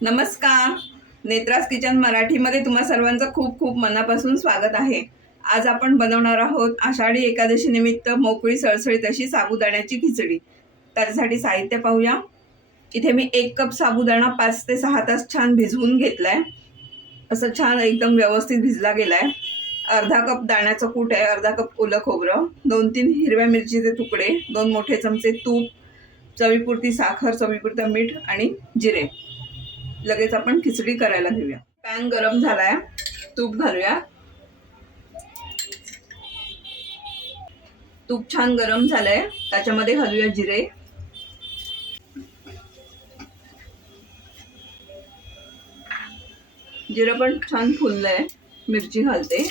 नमस्कार. नेत्रास किचन मराठीमध्ये तुम्हा सर्वांचं खूप खूप मनापासून स्वागत आहे. आज आपण बनवणार आहोत आषाढी एकादशी निमित्त मोकळी सळसळीत अशी साबुदाण्याची खिचडी. त्यासाठी साहित्य पाहूया. इथे मी एक कप साबुदाणा पाच ते सहा तास छान भिजवून घेतला आहे असं छान एकदम व्यवस्थित भिजला गेला आहे अर्धा कप दाण्याचं कूट आहे अर्धा कप ओलं खोबरं दोन तीन हिरव्या मिरचीचे तुकडे दोन मोठे चमचे तूप चवीपुरती साखर चवीपुरतं मीठ आणि जिरे. लगेच आपण खिचडी करायला घेऊया. पॅन गरम झालाय. तूप घालूया. तूप छान गरम झालंय. त्याच्यामध्ये घालूया जिरे. जिरं पण छान फुललंय. मिरची घालते.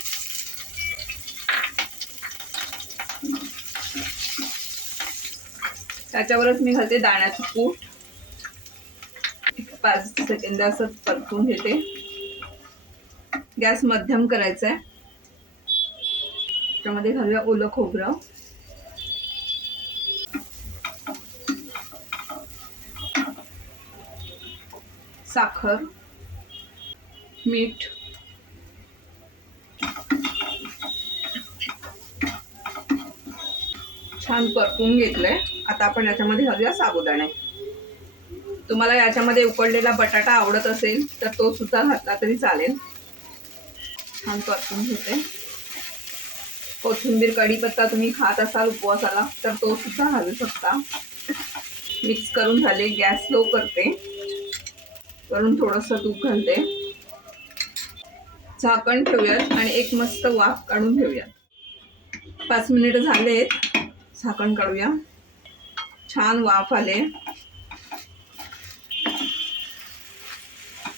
त्याच्यावरच मी घालते दाण्याचं कूट. पाच सेकंद असं परतून घेते. गॅस मध्यम करायचा आहे त्यामध्ये घालूया ओलं खोबरं. साखर. मीठ. छान परतून घेतलंय. आता आपण याच्यामध्ये घालूया साबुदाणे. तुम्हाला याच्यामध्ये उकडलेला बटाटा आवडत असेल तर तो सुद्धा घातला तरी चालेल. छान परतून घेते. कोथिंबीर कढीपत्ता तुम्ही खात असाल उपवासाला तर तो सुद्धा घालू शकता. मिक्स करून झाले गॅस स्लो करते. वरून थोडंसं तूप घालते. झाकण ठेवूयात आणि एक मस्त वाफ काढून घेऊयात. पाच मिनिट झालेत. झाकण काढूया. छान वाफ आले.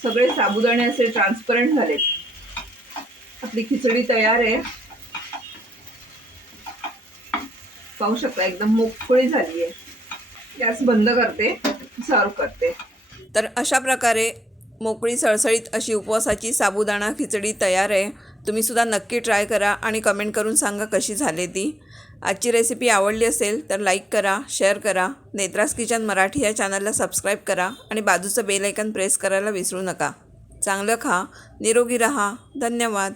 सगळे साबुदाणे असे ट्रान्सपरंट झालेत आपली खिचडी तयार आहे. पाहू शकता एकदम मोकळी झाली आहे. गॅस बंद करते सर्व करते. तर अशा प्रकारे मोकळी सळसळीत अशी उपवासाची साबुदाणा खिचडी तयार आहे. तुम्ही सुद्धा नक्की ट्राय करा आणि कमेंट करून सांगा कशी झाली ती. आजची रेसिपी आवडली असेल तर लाईक करा शेअर करा. नेत्रास किचन मराठी या चॅनलला सबस्क्राईब करा आणि बाजूचं बेल ऐकन प्रेस करायला विसरू नका. चांगलं खा निरोगी रहा. धन्यवाद.